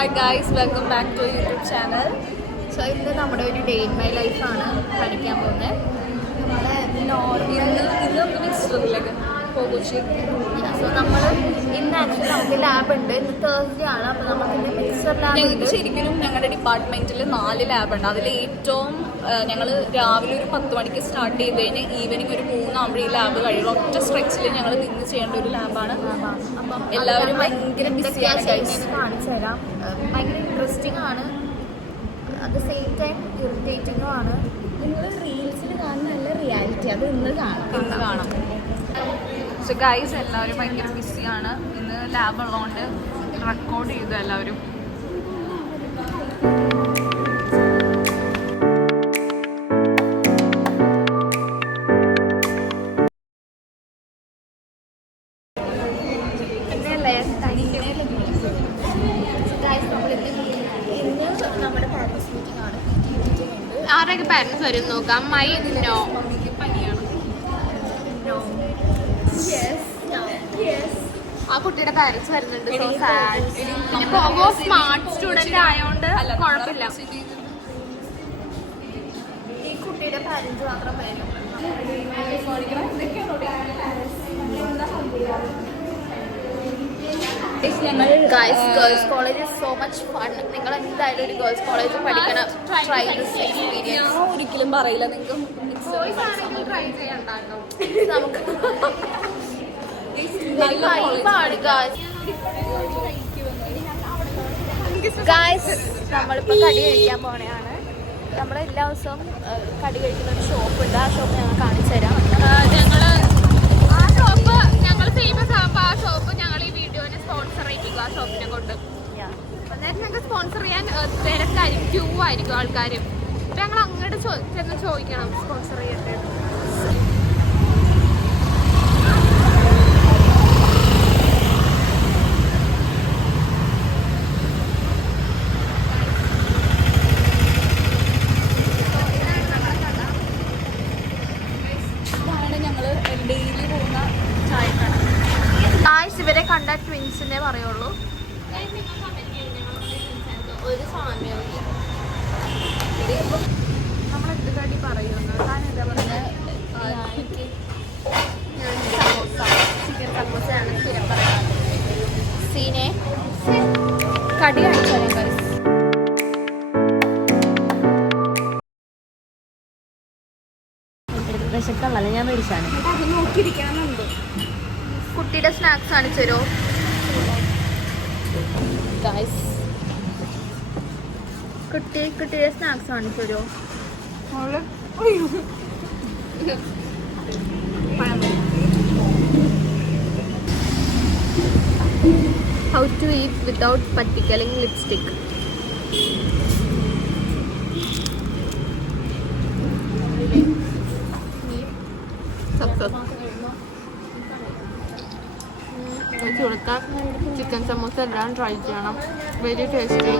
Hi guys, welcome back to YouTube channel. So ഇന്ന് നമ്മുടെ ഒരു ഡേ ഇൻ മൈ ലൈഫാണ് കാണിക്കാൻ പോകുന്നത്. ഇന്ന് നമുക്ക് നെക്സ്റ്റ് പോകും. സോ നമ്മൾ ഇന്ന് ആക്ച്വലി നമുക്ക് ലാബ് ഉണ്ട്. ഇന്ന് തേഴ്സ്ഡേ ആണ്. അപ്പോൾ നമുക്ക് ഇന്ന് മിക്സർ ലാബ് ഉണ്ട്. ശരിക്കും ഞങ്ങളുടെ ഡിപ്പാർട്ട്മെന്റിൽ 4 ലാബുണ്ട്. അതിൽ ഏറ്റവും ഞങ്ങൾ രാവിലെ ഒരു 10 മണിക്ക് സ്റ്റാർട്ട് ചെയ്ത് കഴിഞ്ഞ് ഈവനിങ് ഒരു 3 ആകുമ്പോൾ ഈ ലാബ് കഴിയുള്ളൂ. ഒറ്റ സ്ട്രെച്ചിൽ ഞങ്ങൾ നിന്ന് ചെയ്യേണ്ട ഒരു ലാബാണ്. അപ്പം എല്ലാവരും ഭയങ്കര ബിസിയാണ്. കാണിച്ചു തരാം. ഭയങ്കര ഇൻട്രസ്റ്റിംഗ് ആണ്, അറ്റ് ദ സെയിം ടൈം ഇറിറ്റേറ്റിംഗും ആണ്. നിങ്ങൾ റീൽസിൽ കാണുന്ന നല്ല റിയാലിറ്റി അത് ഇന്ന് കാണാം. സോ ഗൈസ്, എല്ലാവരും ഭയങ്കര ബിസിയാണ്. ഇന്ന് ലാബ് ഉള്ളതുകൊണ്ട് റെക്കോർഡ് ചെയ്തു എല്ലാവരും. നമ്മുടെ പാരൻസ് മീറ്റിംഗ് ആണ്. ആരൊക്കെ പാരൻസ് വരും നോക്കാം. നോ പനിയാണ്. ആ കുട്ടിയുടെ പാരൻസ് വരുന്നുണ്ട്. So sad. പിന്നെ പോകോ സ്മാർട്ട് സ്റ്റുഡന്റ് ആയതുകൊണ്ട് കുഴപ്പമില്ല. ഈ കുട്ടിയുടെ പാരൻസ് മാത്രം വരും. Girls college is so much fun. നിങ്ങൾ എന്തായാലും ഒരു ഗേൾസ് കോളേജ് പഠിക്കണം. Try this experience. ഞാൻ ഒരിക്കലും പറയില്ല നിങ്ങൾക്ക് ട്രൈ ചെയ്യണ്ടാട്ടോ. നമുക്ക് ഗായ്സ്, നമ്മളിപ്പോൾ കടി കഴിക്കാൻ പോണെയാണ്. നമ്മൾ എല്ലാ ദിവസവും കടി കഴിക്കുന്ന ഒരു ഷോപ്പുണ്ട്. ആ ഷോപ്പ് ഞങ്ങൾ കാണിച്ചു തരാം. ഞങ്ങൾ ഫേമസ് ആകുമ്പോൾ ആ ഷോപ്പ് ഞങ്ങൾ ഈ വീഡിയോനെ സ്പോൺസർ ചെയ്യിക്കും. ആ ഷോപ്പിനെ കൊണ്ട് അന്നേരം ഞങ്ങൾക്ക് സ്പോൺസർ ചെയ്യാൻ തിരക്കായിരിക്കും, ക്യൂ ആയിരിക്കും ആൾക്കാർ. അപ്പം ഞങ്ങൾ അങ്ങോട്ട് ചെന്ന് ചോദിക്കണം സ്പോൺസർ ചെയ്യട്ടെ. ഇവരെ കണ്ട ട്വിൻസിനെ പറയുള്ളൂ. ഒരു സാമ്യം നമ്മൾ എന്ത് കടി പറയുന്നു? ഞാൻ എന്താ പറയുന്നത്? ചിക്കൻ സമോസയാണ് സ്ഥിരം പറയാറ്. സീനെ കടി കാണിച്ചു തരാം ഗൈസ്. വിശക്കല്ലേ, ഞാൻ മേടിച്ചാണ്. നോക്കിയിരിക്കാനുണ്ട്. കുട്ടിയുടെ സ്നാക്സ് കാണിച്ചു തരുമോ ഗൈസ്? കുട്ടിയുടെ സ്നാക്സ് കാണിച്ചു തരുമോ? ഹൗ ടു ഈറ്റ് വിതൗട്ട് പറ്റിക്കലിംഗ് ലിപ്സ്റ്റിക്. ചിക്കൻ സമോസ എല്ലാം ട്രൈ ചെയ്യണം. Very tasty.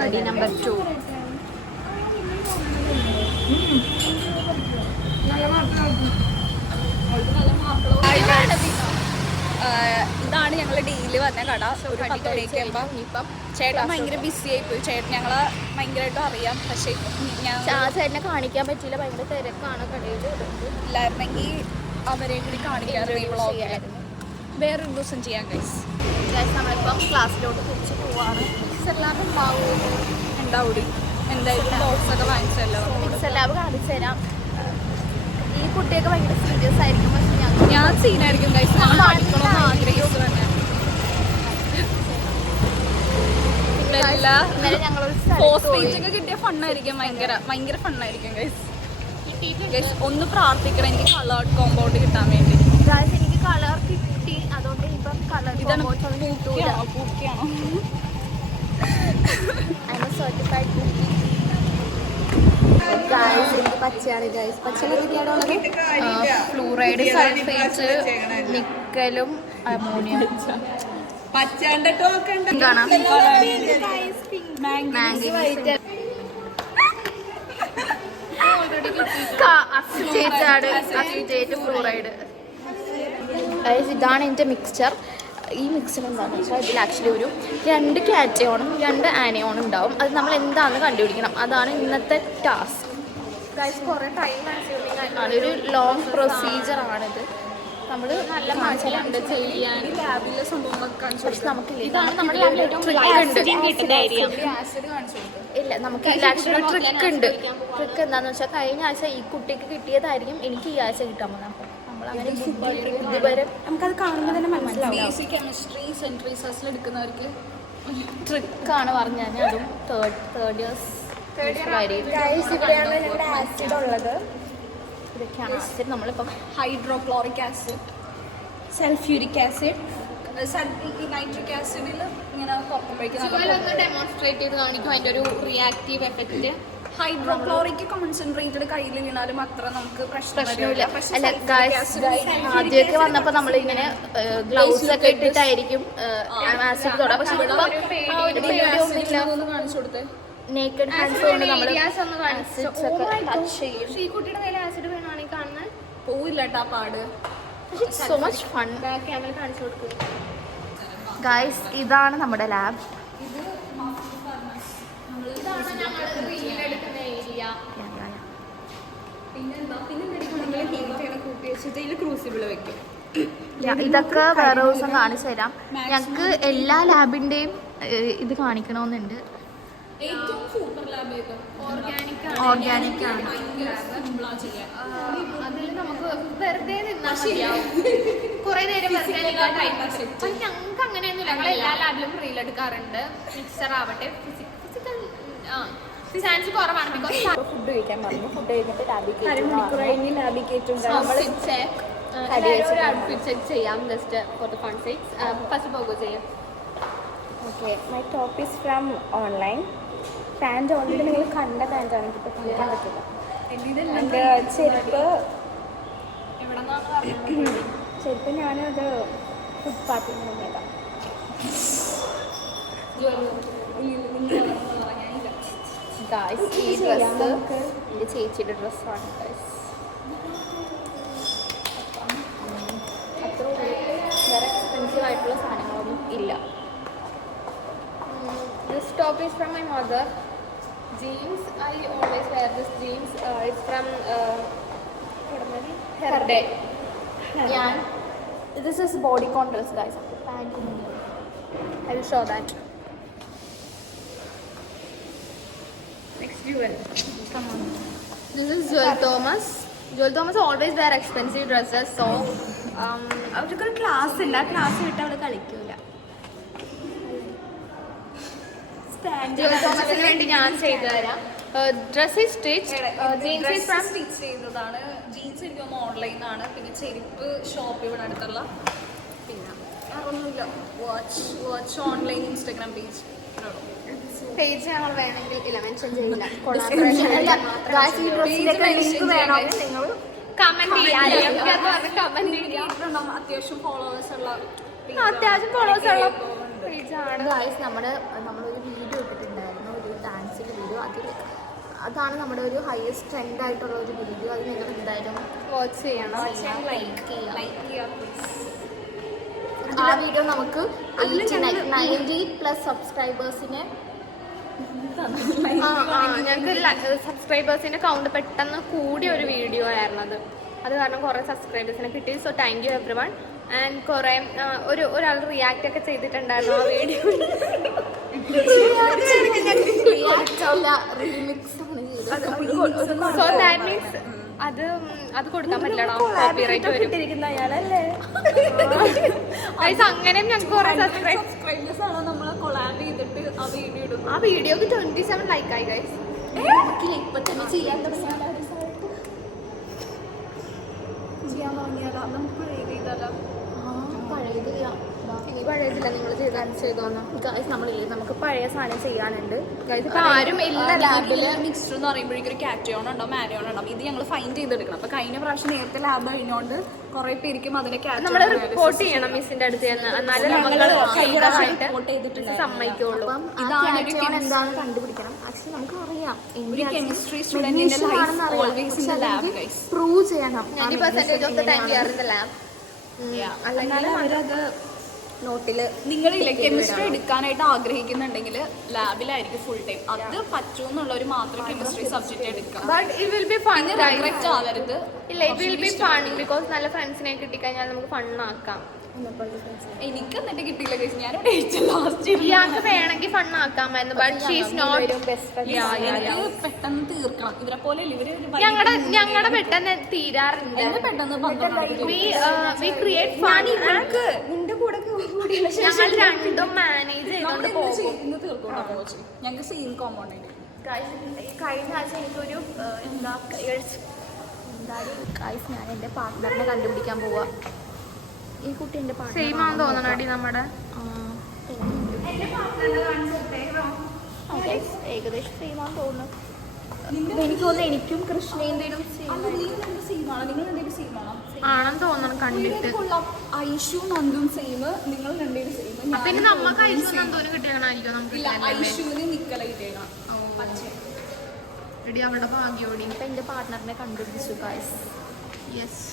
കടി നമ്പർ 2. ഇതാണ് ഞങ്ങൾ ഡെയിലി വന്ന കട. ഒരു 10 മണിയൊക്കെ ആകുമ്പോൾ ഇപ്പം ചേട്ടൻ ഭയങ്കര ബിസി ആയിപ്പോയി. ചേട്ടൻ ഞങ്ങളെ ഭയങ്കരമായിട്ടും അറിയാം. പക്ഷേ ചേട്ടനെ കാണിക്കാൻ പറ്റിയില്ല, ഭയങ്കര തിരക്കാണ് കടയിൽ. ഇല്ലായിരുന്നെങ്കിൽ അവരെയും കൂടി കാണിക്കാറുണ്ട്. വേറൊരു ദിവസം ചെയ്യാം ഗൈസ്. നമ്മളിപ്പം ക്ലാസ്സിലോട്ട് തിരിച്ച് പോവാണ്. മിക്സർ ലാബ് ഉണ്ടാവൂടി എന്തായാലും ബോക്സൊക്കെ വാങ്ങിച്ചല്ലോ. മിക്സർ ലാബ് കാണിച്ചു തരാം. ഈ കുട്ടിയൊക്കെ ഭയങ്കര സീരിയസ് ആയിരിക്കും. പക്ഷെ ഞാൻ സീനായിരിക്കും ഗൈസ്. പഠിക്കണമെന്ന് ആഗ്രഹിച്ചു തന്നെ. പോസ്റ്റ് പേജൊക്കെ കിട്ടിയ ഫണ്ണായിരിക്കും. ഭയങ്കര ഫണ്ണായിരിക്കും ഗൈസ്. കിട്ടിയിട്ടുണ്ട്. ഒന്ന് പ്രാർത്ഥിക്കണം എനിക്ക് കളേർഡ് കോമ്പൗണ്ട് കിട്ടാൻ വേണ്ടി. ഗായ്സ് എനിക്ക് കളർ കിട്ടി, അതുകൊണ്ട് ഇപ്പം കളർ ഇതാണ് കിട്ടൂല. പൂക്കിയാണോ? Certified bookie. ഗായ്സ് എനിക്ക് പച്ചയാണ് ഗായ്സ്. പച്ചയുടെ ഫ്ലൂറൈഡ്, സൾഫേറ്റ്, നിക്കലും അമോണിയം. ഫ്ലൂറൈഡ്. ഇതാണ് എൻ്റെ മിക്സ്ചർ. ഈ മിക്സർ എന്താണെന്ന് വെച്ചാൽ ഇതിൽ ആക്ച്വലി ഒരു 2 കാറ്റയോണും 2 ആനയോണും ഉണ്ടാവും. അത് നമ്മൾ എന്താണെന്ന് കണ്ടുപിടിക്കണം. അതാണ് ഇന്നത്തെ ടാസ്ക്. കുറേ ടൈം കൺസ്യൂമിങ് ആയിട്ടാണ്, ഒരു ലോങ് പ്രൊസീജിയറാണിത്. നമ്മൾ നല്ല മനസ്സിലുണ്ട് ചെയ്യാൻ ലാബിലെ സംഭവങ്ങളൊക്കെ പക്ഷെ നമുക്കില്ല. ഇതാണ് നമ്മുടെ ലാബിൽ ഏറ്റവും ഇല്ല, നമുക്ക് ആക്ച്വലി ട്രിക്ക് ഉണ്ട്. ട്രിക്ക് എന്താണെന്ന് വെച്ചാൽ കഴിഞ്ഞ ആഴ്ച ഈ കുട്ടിക്ക് കിട്ടിയതായിരിക്കും എനിക്ക് ഈ ആഴ്ച കിട്ടാൻ പോകുന്നത്. അപ്പോൾ നമ്മളങ്ങനെ ഇതുവരെ നമുക്കത് കാണുമ്പോൾ തന്നെ മനസ്സിലാവും. ബേസിക് കെമിസ്ട്രി സെൻറ്റ് റീസേഴ്സിൽ എടുക്കുന്നവർക്ക് ട്രിക്കാണ് പറഞ്ഞു തന്നെ. അതും തേർഡ് ഇയേഴ്സ് ഇവിടെയാണ് ഞങ്ങളുടെ ആസിഡ് ഉള്ളത്. ഇതൊക്കെയാണ് ആസിഡ്. നമ്മളിപ്പോൾ hydrochloric acid, sulphuric acid, nitric ആസിഡിൽ ഇങ്ങനെ ഒന്ന് ഡെമോൺസ്ട്രേറ്റ് ചെയ്ത് കാണിക്കും അതിൻ്റെ ഒരു റിയാക്റ്റീവ് എഫക്റ്റ്. ഹൈഡ്രോക്ലോറിക് കോൺസെൻട്രേറ്റഡ് കയ്യിൽ വീണാലും അത്ര നമുക്ക് പ്രശ്നമില്ല. അല്ല ആദ്യമൊക്കെ വന്നപ്പോൾ നമ്മളിങ്ങനെ ഗ്ലൗസ് ഒക്കെ ഇട്ടിട്ടായിരിക്കും ആസിഡ് തൊടാം. പക്ഷെ കാണിച്ചു കൊടുത്തേ. നേക്കഡ് ഹാൻഡ്സ് കൊണ്ട് നമ്മൾ ഈ കുട്ടിയുടെ കയ്യിൽ ആസിഡ് വീണാണ് ഈ കാണുന്നത്. പോവില്ല കേട്ടോ പാട്. So much fun. ക്യാമറ കാണിച്ചു കൊടുക്കുക. ഗൈസ് ഇതാണ് നമ്മുടെ ലാബ്. ഇതാണ് ഞങ്ങൾ റീലെടുക്കുന്ന ഏരിയ. ക്രൂസിബിൾ വെക്കും. ഇതൊക്കെ വേറെ ദിവസം കാണിച്ചു തരാം. ഞങ്ങൾക്ക് എല്ലാ ലാബിന്റെയും ഇത് കാണിക്കണമെന്നുണ്ട്. ഏറ്റവും സൂപ്പർ ലാബ് ഓർഗാനിക് ആണ്. അതിൽ നമുക്ക് വെറുതെ നിന്നാൽ മതിയാവും. കുറെ നേരം വെറുതെ ഞങ്ങൾക്ക് അങ്ങനെയൊന്നുമില്ല. ഞങ്ങൾ എല്ലാ ലാബിലും റീലെടുക്കാറുണ്ട്. മിക്സർ ആവട്ടെ, ഫിസിക്കൽ സയൻസ് കുറവാണ്. ബിക്കോസ് ഫുഡ് കഴിക്കാൻ പറഞ്ഞു. ഫുഡ് കഴിഞ്ഞിട്ട് ലാബിൽ ഔട്ട്ഫിറ്റ് ചെക്ക് ചെയ്യാം. Just for the fun sakes. First പോകോ ചെയ്യാം. Okay, my top is from online. Pant already നിങ്ങൾ കണ്ട പാൻറ്റാണ്, എനിക്കിപ്പോൾ കാണിക്കാൻ പറ്റില്ല. എൻ്റെ ചെരുപ്പ് ഞാനത് ഫുട്പാത്തിൽ നിന്നേക്കാം. ഗായ്സ് ഈ ഡ്രസ്സ് എൻ്റെ ചേച്ചിയുടെ ഡ്രസ്സാണ് ഗായ്സ്. അത്ര വേറെ എക്സ്പെൻസീവ് ആയിട്ടുള്ള സാധനങ്ങളൊന്നും ഇല്ല. This top is from my mother. Jeans, I always wear this jeans. It's from her day. ഞാൻ this is bodycon dress guys. Pant I will show that. Next jewel. Come on. This is Joel Thomas. Joel Thomas always wear expensive dresses. So അവർക്കൊരു class ഉണ്ട്. ആ class വിട്ട് അവൾ കളിക്കൂല. Joel Thomasന് വേണ്ടി ഞാൻ ചെയ്തു തരാം. Dress is stitched. Jeans is from stitch ചെയ്തതാണ്. ജീൻസ് എനിക്ക് തോന്നുന്നു ഓൺലൈനാണ്. പിന്നെ ചെരുപ്പ് ഷോപ്പ് ഇവിടെ അടുത്തുള്ള. പിന്നെ അതൊന്നുമില്ല. Watch online Instagram page. Page ഞങ്ങൾ വേണമെങ്കിൽ മെൻഷൻ ചെയ്യില്ല. കമന്റ് ചെയ്യാം. അത്യാവശ്യം ഫോളോവേഴ്സ് ഉള്ള പേജാണ് ഗായ്സ്. നമ്മളൊരു വീഡിയോ ഇട്ടിട്ടുണ്ടായിരുന്നു, ഒരു ഡാൻസിൻ്റെ വീഡിയോ. അതാണ് നമ്മുടെ ഒരു ഹയസ്റ്റ് ട്രെൻഡ് ആയിട്ടുള്ള ഒരു വീഡിയോ. അത് നിങ്ങൾ എന്തായാലും വാച്ച് ചെയ്യണം. ആ വീഡിയോ നമുക്ക് 90+ സബ്സ്ക്രൈബേഴ്സിനെ ഞങ്ങൾക്ക് സബ്സ്ക്രൈബേഴ്സിന്റെ കൗണ്ട് പെട്ടെന്ന് കൂടിയ ഒരു വീഡിയോ ആയിരുന്നു അത്. അത് കാരണം കുറേ സബ്സ്ക്രൈബേഴ്സിനെ കിട്ടി. So thank you every one. And കുറേ ഒരാൾ റിയാക്ട് ഒക്കെ ചെയ്തിട്ടുണ്ടായിരുന്നു ആ വീഡിയോ. സോ ദാറ്റ് മീൻസ് അത് കൊടുക്കാൻ പറ്റില്ലടാ, കോപ്പിറൈറ്റ് വരും. അങ്ങനെയും ഞങ്ങൾക്ക് കുറേ സബ്സ്ക്രൈബേഴ്സ് ആണ് നമ്മൾ കൊളാബ് ചെയ്തിട്ട് ആ വീഡിയോ ഇടും. ആ വീഡിയോക്ക് 27 ലൈക്ക് ആയി ഗൈസ്. ഇപ്പൊ തന്നെ ചെയ്യാൻ നമുക്ക് ഏത് ചെയ്താലോ? പഴയത് ഈ പഴയതില്ല നിങ്ങൾ ചെയ്തോന്ന് ഗൈസ് നമ്മളില്ലേ നമുക്ക് പഴയ സാധനം ചെയ്യാനുണ്ട്. ഗൈസ് ഇപ്പൊ ആരും എല്ലാ ലാബില് മിക്സ്ചർ എന്ന് പറയുമ്പോഴേക്കും ഒരു കാറ്റയോൺ ഉണ്ടാവും മാരിയോൺ ഉണ്ടാവും. ഇത് ഞങ്ങൾ ഫൈൻഡ് ചെയ്തെടുക്കണം. അപ്പൊ കഴിഞ്ഞ പ്രാവശ്യം നേരത്തെ ലാബ് കഴിഞ്ഞോണ്ട് കുറെ പേർക്കും അതിനെ നമ്മൾ റിപ്പോർട്ട് ചെയ്യണം മിസ്സിന്റെ അടുത്ത് ചെന്ന്, എന്നാലും സമ്മതിക്കുള്ളൂ. എന്താണ് കണ്ടുപിടിക്കണം. ആക്ച്വലി നമുക്ക് അറിയാം ഒരു കെമിസ്ട്രി സ്റ്റുഡന്റിന്റെ life always in the lab guys. Prove ചെയ്യണം. 90% of the time we are in the lab. എന്നാലും അവരത് നോട്ടില് നിങ്ങളില്ലേ കെമിസ്ട്രി എടുക്കാനായിട്ട് ആഗ്രഹിക്കുന്നുണ്ടെങ്കിൽ ലാബിലായിരിക്കും ഫുൾ ടൈം. അത് പറ്റൂന്നുള്ളവർ മാത്രം കെമിസ്ട്രി സബ്ജക്റ്റ് എടുക്കാം. But it will be fun. Regret ആവരുത്. ഇല്ല, it will be fun because നല്ല ഫ്രണ്ട്സിനെ കിട്ടിക്കഴിഞ്ഞാൽ നമുക്ക് ഫണ്ണാക്കാം. എനിക്ക് എന്നിട്ട് കിട്ടിയില്ല കേസ്. ഞാൻ ലാസ്റ്റ് ഇയാൾക്ക് വേണമെങ്കിൽ ഫണ്ണാക്കാമായിരുന്നു. But she's not. പെട്ടെന്ന് തീർക്കണം. ഇവരെ പോലെ ഞങ്ങളുടെ പെട്ടെന്ന് തീരാറുണ്ട്. പെട്ടെന്ന് വി ക്രിയേറ്റ് ഫൺ. ഞങ്ങൾ രണ്ടും മാനേജ് ചെയ്തോണ്ട് പോകും. ഞങ്ങൾക്ക് സെയിം കോമ്പൗണ്ട് ആയിട്ട്. കഴിഞ്ഞ ആഴ്ച എനിക്കൊരു എന്താ ഗൈസ് ഞാൻ എൻ്റെ പാർട്ട്ണറിനെ കണ്ടുപിടിക്കാൻ പോവാ. ഈ കുട്ടി എൻ്റെ സെയിം ആണെന്ന് തോന്നണടി നമ്മുടെ. ഏകദേശം സെയിം ആണെന്ന് തോന്നുന്നു. എനിക്ക് തോന്നുന്നു എനിക്കും കൃഷ്ണേന്ത്യനും ആണെന്ന് തോന്നണം കണ്ടിട്ട്. ഐഷു നന്ദും സെയിം. നിങ്ങൾ രണ്ടുപേരും സെയിം. പിന്നെ നമുക്ക് ഐഷു നന്ദൂന് കിട്ടിയതായിരിക്കും. നമുക്ക് ഐഷുവിന് നിക്കല കിട്ടിയേക്കണം. എടി അവിടെ ഭാഗ്യോടി. ഇപ്പം എൻ്റെ പാർട്ട്ണറിനെ കണ്ടുപിടിച്ചു ഗൈസ്. യെസ്.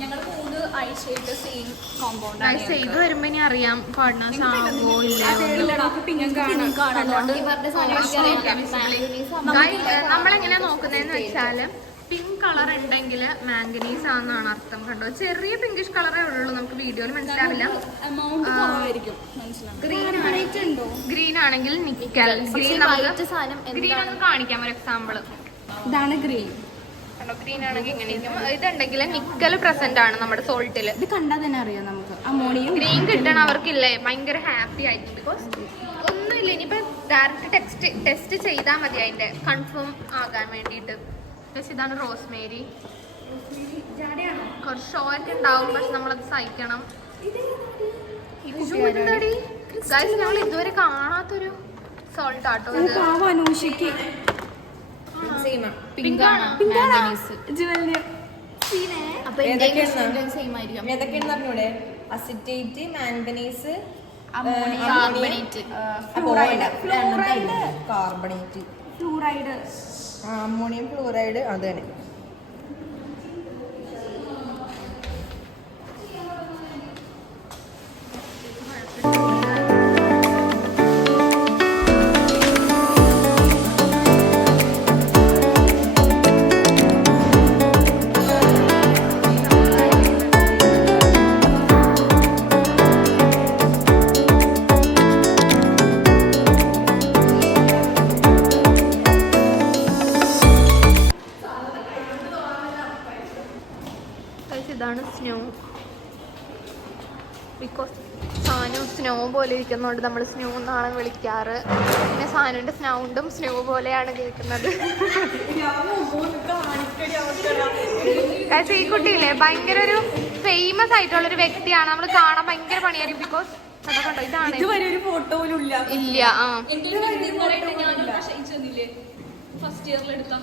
ഞങ്ങൾ 3 ആഴ്ചയായിട്ട് സെയിം കോമ്പൗണ്ട് ചെയ്ത് വരുമ്പോ ഇനി അറിയാം പാർട്ട്നേഴ്സ് ആവോ ഇല്ലയോ. നമ്മളെങ്ങനെയാ നോക്കുന്നതെന്ന് വെച്ചാല് പിങ്ക് കളർ ഉണ്ടെങ്കിൽ മാംഗനീസ് ആണെന്നാണ് അർത്ഥം. കണ്ടോ, ചെറിയ പിങ്കിഷ് കളറേ ഉള്ളൂ. നമുക്ക് വീഡിയോയിൽ മനസ്സിലാവില്ല. ഗ്രീൻ ആണെങ്കിൽ നിക്കൽ. ഗ്രീൻ ഒന്ന് കാണിക്കാം ഒരു എക്സാമ്പിൾ. ഇതാണ് ഗ്രീൻ. ഗ്രീൻ ആണെങ്കിൽ ഇങ്ങനെ ഇരിക്കും. ഇതുണ്ടെങ്കിൽ നിക്കൽ പ്രസന്റ് ആണ് നമ്മുടെ സോൾട്ടില്. ഇത് കണ്ടാൽ തന്നെ അറിയാം നമുക്ക്. അമോണിയം ഗ്രീൻ കിട്ടണവർക്കില്ലേ ഭയങ്കര ഹാപ്പി ആയിരിക്കും. ബിക്കോസ് ഒന്നുമില്ല, ഇനിയിപ്പോ ഡയറക്റ്റ് ടെസ്റ്റ് ചെയ്താൽ മതി അതിന്റെ കൺഫേം ആകാൻ വേണ്ടിയിട്ട്. പക്ഷെ ഇതാണ് റോസ്മേരി. കുറച്ച് ഷോർട്ട് ഉണ്ടാവും, പക്ഷെ നമ്മളത് സഹിക്കണം. ഗൈസ് ഞങ്ങൾ ഇതുവരെ കാണാത്തൊരു സോൾട്ട് ആട്ടോ ഇത്. Acetate, manganese, carbonate, carbonate, fluoride, ammonium fluoride. അത് തന്നെ. ഇതാണ് സ്നോ. ബിക്കോസ് സാനു സ്നോ പോലെ ഇരിക്കുന്നതുകൊണ്ട് നമ്മൾ സ്നോ എന്നാണ് വിളിക്കാറ്. പിന്നെ സാനുവിന്റെ സൗണ്ടും സ്നോ പോലെയാണ് കേൾക്കുന്നത്. ഈ കുട്ടിയില്ലേ ഭയങ്കര ഒരു ഫേമസ് ആയിട്ടുള്ള ഒരു വ്യക്തിയാണ്. നമ്മൾ കാണാൻ ഭയങ്കര പണിയായിരിക്കും. ബിക്കോസ് അതൊക്കെ ഇതാണ് ഇല്ല. ഫസ്റ്റ് ഇയറിൽ എടുത്ത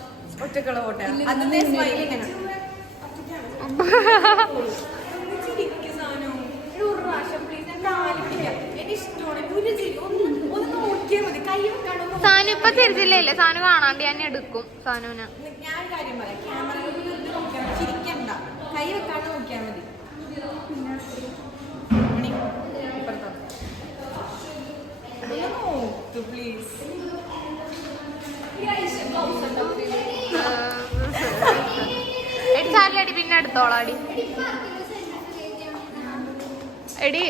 ഒറ്റക്കുള്ള ഫോട്ടോ. അതിന്റെ സ്മൈൽ ഇങ്ങനെ സാനു ഇപ്പൊ തിരിച്ചില്ലേ. സാനു കാണാണ്ട് ഞാൻ എടുക്കും സാനുവിന്. ഞാൻ കാര്യം പറയാം. ക്യാമറയിൽ ചിരിക്കണ്ട, കൈ വെക്കാണ്ട് നോക്കിയാൽ മതി. പ്ലീസ്. ചാലടി പിന്നെ എടുത്തോളാടി. എടി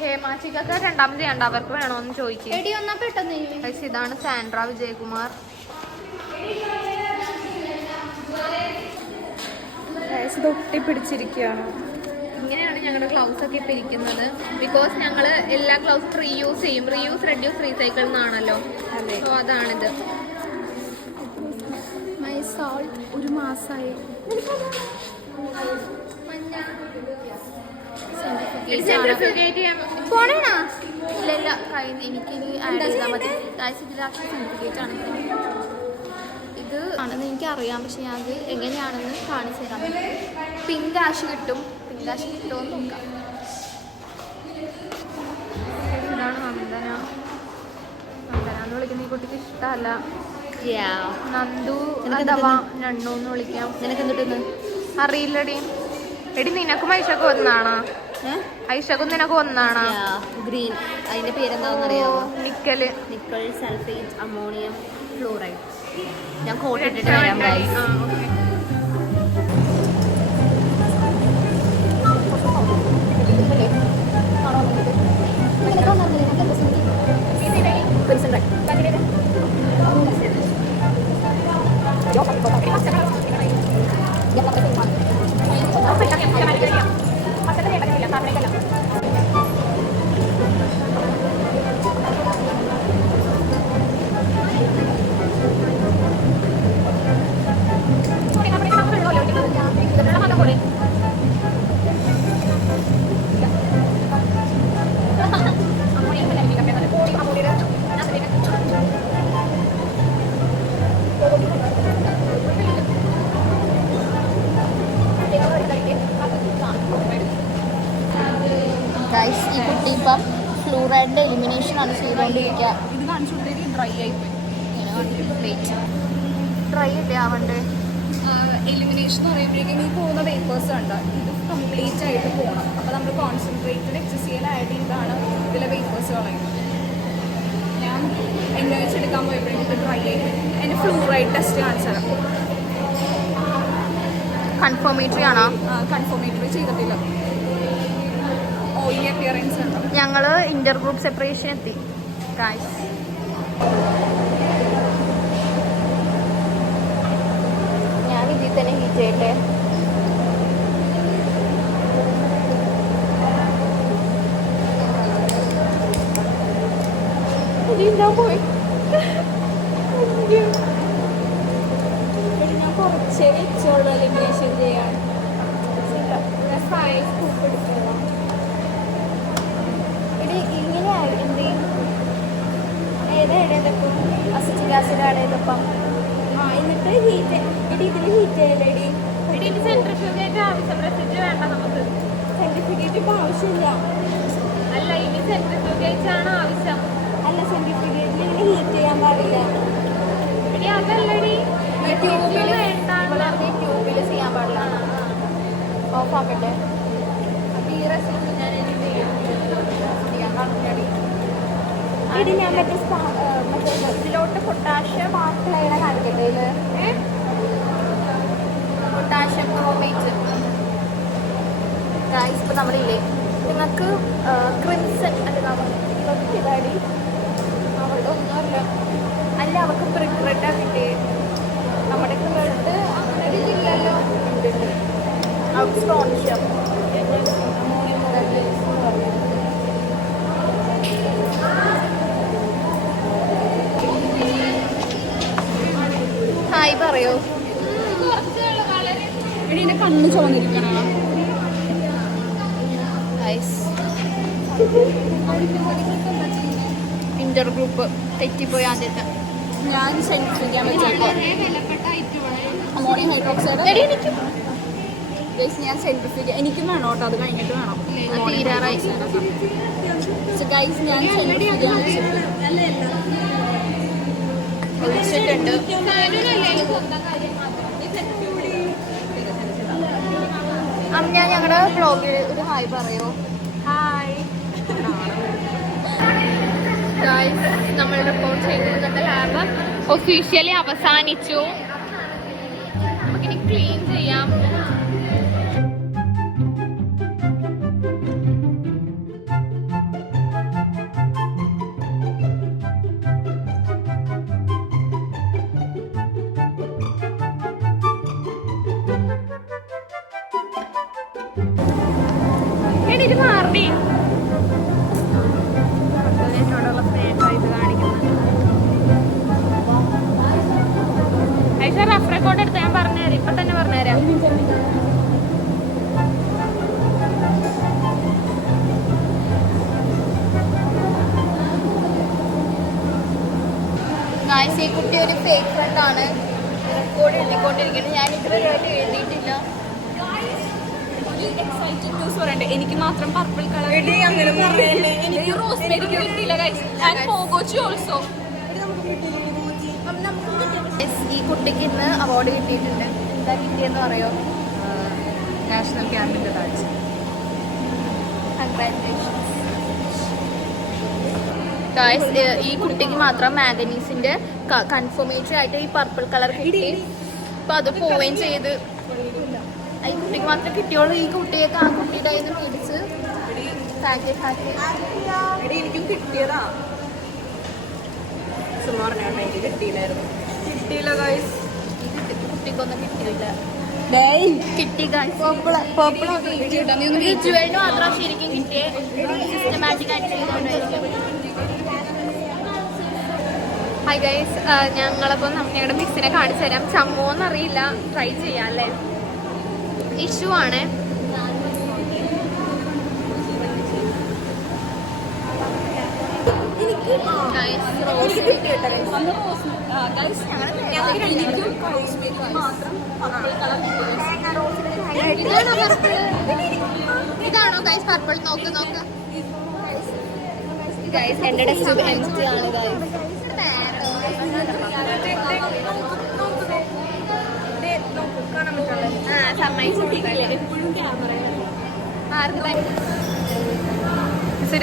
ഹേമാച്ചിക്കൊക്കെ രണ്ടാമത് ചെയ്യണ്ട, അവർക്ക് വേണോന്ന് ചോദിക്കും. ഇതാണ് സാൻഡ്ര വിജയകുമാർ. ഒട്ടിപ്പിടിച്ചിരിക്കുകയാണ്. ഇങ്ങനെയാണ് ഞങ്ങളുടെ ഗ്ലൗസ് ഒക്കെ ഇപ്പൊ ഇരിക്കുന്നത്. ബിക്കോസ് ഞങ്ങൾ എല്ലാ ഗ്ലൗസും റീയൂസ് ചെയ്യും. റീയൂസ്, റെഡ്യൂസ്, റീസൈക്കിൾ എന്നാണല്ലോ. സോ അതാണിത്. സോൾട്ട് 1 മാസമായി. പോണേണോ? ഇല്ല ഇല്ല കഴിഞ്ഞ് എനിക്കിത് ആഡ് ചെയ്താൽ മതി. ഇതിൽ ആക്ച്വലി സർട്ടിഫിക്കറ്റ് ആണ്. ഇത് ആണെന്ന് എനിക്കറിയാം, പക്ഷെ ഞാൻ അത് എങ്ങനെയാണെന്ന് കാണിച്ചു തരാം. പിങ്ക് കാശ് കിട്ടും. പിങ്ക് കാശ് കിട്ടുമെന്ന് നോക്കാം. ഇതാണ് നന്ദന. നന്ദന എന്ന് വിളിക്കുന്ന ഈ കുട്ടിക്ക് ഇഷ്ടമല്ല. നന്ദു അഥവാ രണ്ടു എന്ന് വിളിക്കാം. നിനക്ക് എന്തിട്ട് അറിയില്ലടി. എടി നിനക്കും ഐഷക്കും ഒന്നാണോ? ഐഷക്കും നിനക്കും ഒന്നാണോ? ഗ്രീൻ. അതിന്റെ പേരെന്താണെന്നറിയാമോ? നിക്കല്. Nickel sulphate ammonium fluoride. ഞാൻ കോട്ട് ഇട്ടിട്ട് വരാം ഗൈസ്. ഗൈസ് ഈ കുട്ടി ഇപ്പം ഫ്ലൂറൈഡിന്റെ എലിമിനേഷൻ ആണ് ചെയ്തുകൊണ്ടിരിക്കുക. ഇത് കാണിച്ചുകൊണ്ടിരിക്കും ഡ്രൈ ആയിപ്പോയി. ട്രൈ ഇല്ലേ ആവണ്ടേ? എലിമിനേഷൻ എന്ന് പറയുമ്പോഴേക്കും ഈ പോകുന്ന വേപ്പേഴ്സ് ഉണ്ട്, ഇത് കംപ്ലീറ്റ് ആയിട്ട് പോകണം. അപ്പോൾ നമ്മൾ കോൺസെൻട്രേറ്റഡ് HCl ആഡ് ചെയ്താണ് ഇതിലെ വേപ്പേഴ്സ് കളയുന്നത്. ഞാൻ എന്നെ വെച്ചെടുക്കാൻ പോയപ്പോഴേക്കും ഇത് ഡ്രൈ ആയിട്ട് എൻ്റെ ഫ്ലൂറൈഡ് ടെസ്റ്റ് കാണിച്ചു തരാം. കൺഫോമേറ്ററി ആണോ? കൺഫോമേറ്ററി ചെയ്തിട്ടില്ല. ഓയിലി അപ്പിയറൻസ് ഉണ്ട്. ഞങ്ങൾ ഇന്റർ ഗ്രൂപ്പ് സെപ്പറേഷൻ എത്തി ഗൈസ്. ഞാൻ ഇതിൽ തന്നെ ഹീറ്റ് ചെയ്യട്ടെ. പോയി ഞാൻ കുറച്ചേ വെച്ചോളൂ എലിമിനേഷൻ ചെയ്യാൻ. ഇത് ഇങ്ങനെയായി എന്ത് ചെയ്യും? ഏതായിടപ്പം അസിറ്റിക് ആസിഡ് ആഡ് ചെയ്തപ്പം എന്നിട്ട് ഹീറ്റ് ഇതിൽ ഹീറ്റ് ചെയ്യലേടി. സെൻട്രിഫ്യൂഗേറ്റ് ആവശ്യം, റെസിറ്റ് വേണ്ട നമുക്ക്. സർട്ടിഫിക്കറ്റ് ഇപ്പം ആവശ്യമില്ല. അല്ല ഇനി സെൻട്രിഫ്യൂഗേറ്റ് ആണ് ആവശ്യം. അല്ല സർട്ടിഫിക്കറ്റിൽ ഇങ്ങനെ ഹീറ്റ് ചെയ്യാൻ പാടില്ല. ഇനി അതല്ലടി ട്യൂബിൽ വേണ്ട. ട്യൂബിൽ ചെയ്യാൻ പാടില്ല. ഓഫ് ആക്കട്ടെ. അപ്പം ഈ റെസിപ്പി ഞാൻ ചെയ്യാൻ പറഞ്ഞടി. ഇത് ഞാൻ മറ്റേ ഇതിലോട്ട് പൊട്ടാഷ്യം മാർക്കിലയുടെ കാണിക്കട്ടെ. ഇതിൽ പൊട്ടാഷ്യം ക്രോമേറ്റ് ഗൈസ്. ഇപ്പം നമ്മുടെ ഇല്ലേ നിങ്ങൾക്ക് ക്രിംസൺ അല്ല ഇതാടി അവളുടെ ഒന്നുമല്ല. അല്ല അവർക്ക് പ്രിക്രെഡാ കിട്ടിയേ. നമ്മുടെ ക്രെഡ് അങ്ങനെ ഇല്ലല്ലോ. അവർക്ക് സ്ട്രോൺഷ്യം ഹായ് പറയൂ. എടീൻ്റെ കണ്ണ് ചുവന്നിരിക്കണ ഇന്റർ ഗ്രൂപ്പ് തെറ്റിപ്പോയി ആദ്യത്തെ. ഞാൻ സെൻട്രിഫ്യൂഗാൻ വെച്ചേക്കോ അമോണിയം ഹൈഡ്രോക്സൈഡ്. ഞാൻ സെൻട്രിഫ്യൂഗ് എനിക്കും വേണം കേട്ടോ. അത് കഴിഞ്ഞിട്ട് വേണം. തീരാറായി. ഗൈസ് ഞാൻ സെൻട്രിഫ്യൂഗാൻ ഒഴിച്ചിട്ടുണ്ട്. അമ്മ ഞങ്ങളുടെ വ്ളോഗിൽ ഒരു ഹായ് പറയോ? ഹായ് നമ്മൾ റിപ്പോർട്ട് ചെയ്തിരുന്ന ലാബ് ഒഫീഷ്യലി അവസാനിച്ചു. നമുക്കിനി ക്ലീൻ ചെയ്യാം. ഇത് മാറി എന്നോടുള്ള സ്നേഹം ഇത് കാണിക്കുന്നത്. ഐഷ പക്ഷെ റഫ് റെക്കോർഡ് എടുത്ത് ഞാൻ പറഞ്ഞുതരാം, ഇപ്പൊ തന്നെ പറഞ്ഞുതരാം. ഗായ്സ് ഈ കുട്ടി ഒരു ഫേക്ക് ഫ്രണ്ട് ആണ്, റെക്കോർഡ് എഴുതിക്കൊണ്ടിരിക്കുന്നത്. ഞാൻ ഇതുവരെയായിട്ട് എഴുതിയിട്ടില്ല. ഒരു എക്സൈറ്റഡ് ന്യൂസ് പറയണ്ടേ, എനിക്ക് മാത്രം പർപ്പിൾ കളർ എനിക്ക് റോസ്മേരി കിട്ടിയില്ല ഗൈസ്. ആൻഡ് പോഗോച്ചി ഓൾസോ. Guys, ഈ കുട്ടിക്ക് ഇന്ന് അവാർഡ് കിട്ടിയിട്ടുണ്ട്. എന്താ കിട്ടിയെന്ന് പറയോ? നാഷണൽ ക്യാമ്പിന്റെ ബാച്ച്. Congratulations guys. ഈ കുട്ടിക്ക് മാത്രം മാഗനീസിന്റെ കൺഫർമേറ്ററി ആയിട്ട് ഈ പർപ്പിൾ കളർ കിട്ടി. അപ്പൊ അത് പോവുകയും ചെയ്ത് ഈ കുട്ടിക്ക് മാത്രമേ കിട്ടിയുള്ളൂ. ഈ കുട്ടിയൊക്കെ ആ കുട്ടിയുടെ കയ്യിൽ നിന്ന് പിടിച്ച് എനിക്കും കിട്ടിയതാ. എനിക്ക് കിട്ടിയില്ലായിരുന്നു. കിട്ടിയില്ല ഗൈസ്. കുട്ടിക്കൊന്നും കിട്ടിയില്ല. കിട്ടി വിജുവലിന് മാത്രം ശരിക്കും കിട്ടിയ സിസ്റ്റമാറ്റിക് ആയിട്ട് ചെയ്തുകൊണ്ടായിരിക്കും. ഹായ് ഗൈസ്, ഞങ്ങളപ്പം ഞങ്ങളുടെ മിസ്സിനെ കാണിച്ചു തരാം. ചമ്മോന്നറിയില്ല, ട്രൈ ചെയ്യാം അല്ലേ. ഇഷ്യൂ ആണ്. ഇതാണോ ഗൈസ് പർപ്പിൾ? നോക്ക് നോക്ക് ഗൈസ് എന്റെ ടെസ്റ്റ് ആണ് ഗൈസ്.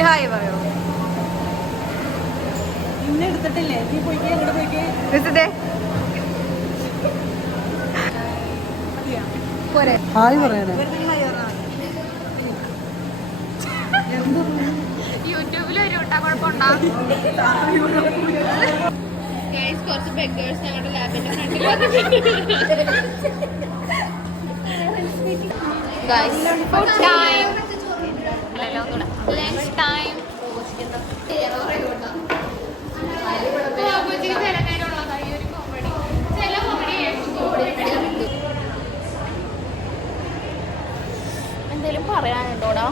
ഹായ് പറയോ? ഇന്നെ എടുത്തിട്ടില്ലേ? നീ പോയിക്കേ, അങ്ങോട്ട് പോയിക്കേ. ഹായ് പറയണേ. യൂട്യൂബിൽ ഒരു കൂട്ടാ കുഴപ്പമുണ്ടോ? കുറച്ച് ബെഗേഴ്സ് ഞങ്ങളുടെ ലാബിന്റെ ഫ്രണ്ടിൽ ഫുഡ് ടൈം, ലഞ്ച് ടൈം. എന്തേലും പറയാനുണ്ടോടാ?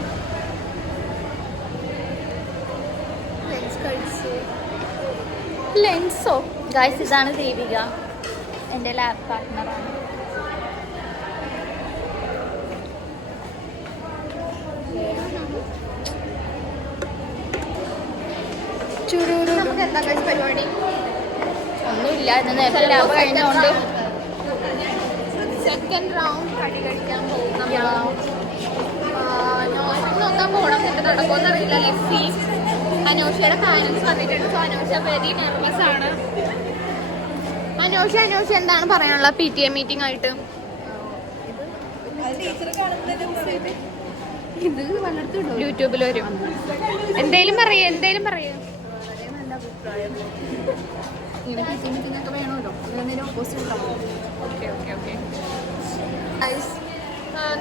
ലെൻസോ? ഗായ്സ് ഇതാണ് ദേവിക, എൻ്റെ ലാബ് പാർട്ട്ണറാണ്. നമുക്ക് എന്താ കഴിച്ച പരിപാടി? ഒന്നുമില്ല, ഇന്ന് നേരത്തെ ലാബ് കഴിഞ്ഞുകൊണ്ട് സെക്കൻഡ് റൗണ്ട് കടി കഴിക്കാൻ പോകും. നോക്കാൻ പോകണം. എന്നിട്ട് നടക്കുമെന്നറിയില്ല. ലെഫ്റ്റി അനോഷയുടെ പാരൻസ് വന്നിട്ടുണ്ട്. സോ അനോഷ വെരി നെർവസ് ആണ്. അനോഷ എന്താണ് പറയാനുള്ളത് PTA മീറ്റിംഗ് ആയിട്ട്? ഇത് വല്ലയിടത്തും യൂട്യൂബിൽ വരും. എന്തേലും പറയൂ. ഓക്കെ.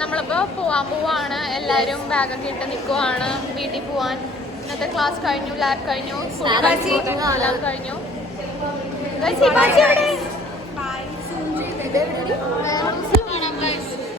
നമ്മളിപ്പോൾ പോവാണ്. എല്ലാവരും ബാഗൊക്കെ ഇട്ട് നിൽക്കുവാണ്. വീട്ടിൽ പോവാൻ. ഇന്നത്തെ ക്ലാസ് കഴിഞ്ഞു, ലാബ് കഴിഞ്ഞു, ലാബ് കഴിഞ്ഞു.